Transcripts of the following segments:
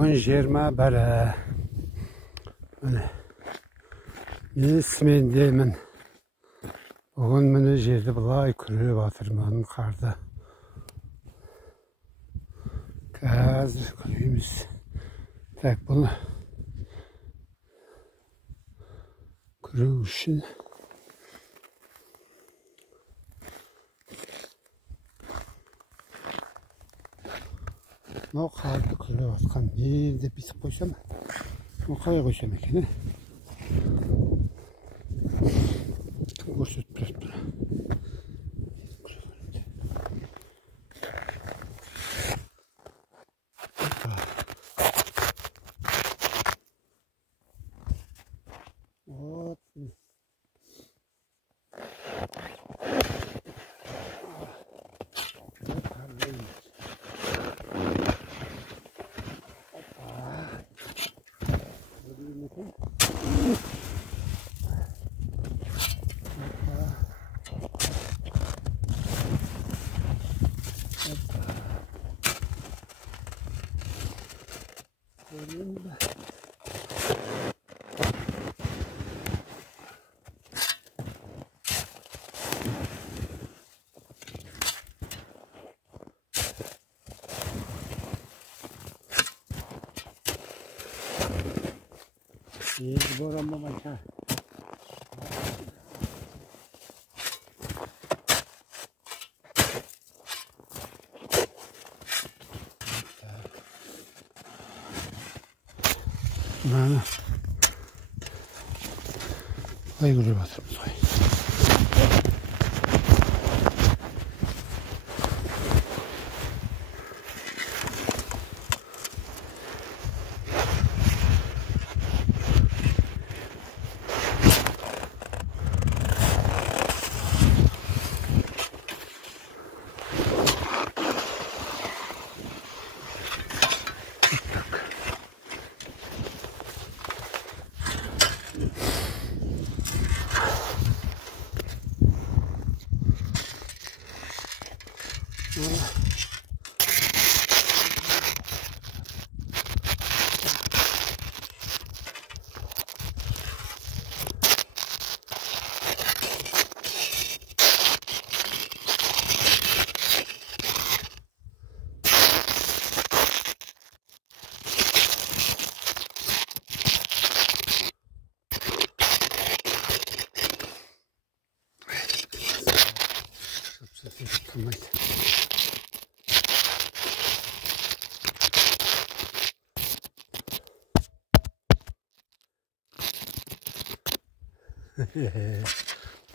Bugün 21. Ismen deymen. Bugün meni жерді былай күреп атырман қарды. Қазір күрейміз. Так, бұл күреу үшін мынау қарды күреп атқан. Не деп бисіп қойсам, қай қойсам екен, көрсетіп тұрады. Boran maça. Mana. Ay görüyor musun?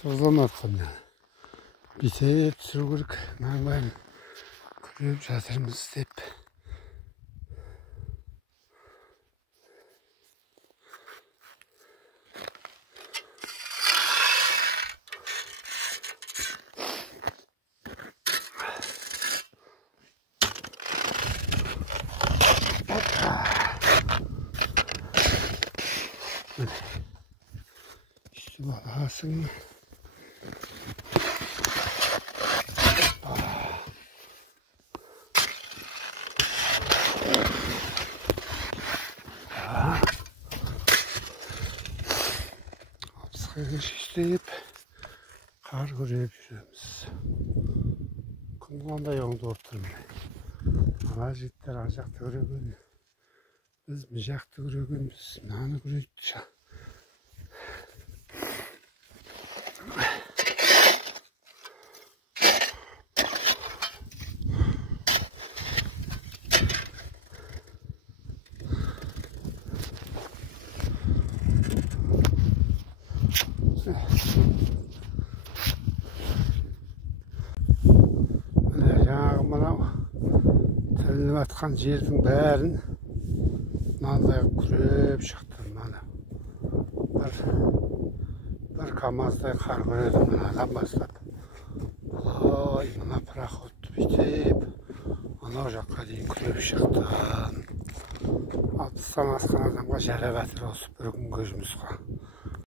Tozdan atқанда битеп түсіру керек. Маңбайын күреп жатырмыз деп. Balasın. Apsıkış isteyip kar görüp yürüyoruz. Kundan da yolda oturmuyor. Ana jitler acakta görüyoruz. Biz mıcakta görüyoruz. Nane görüyoruz. Тіріліп атқан жердің бәрін мынандай күреп шықтым. Бір камаздай қар көреді мынадан бастап. Бұлай мына пароходты бүйтіп анау жаққа дейін күреп шықтым. 60-тан асқан адамға жарап жатыр осы бір күнгі жұмысқа.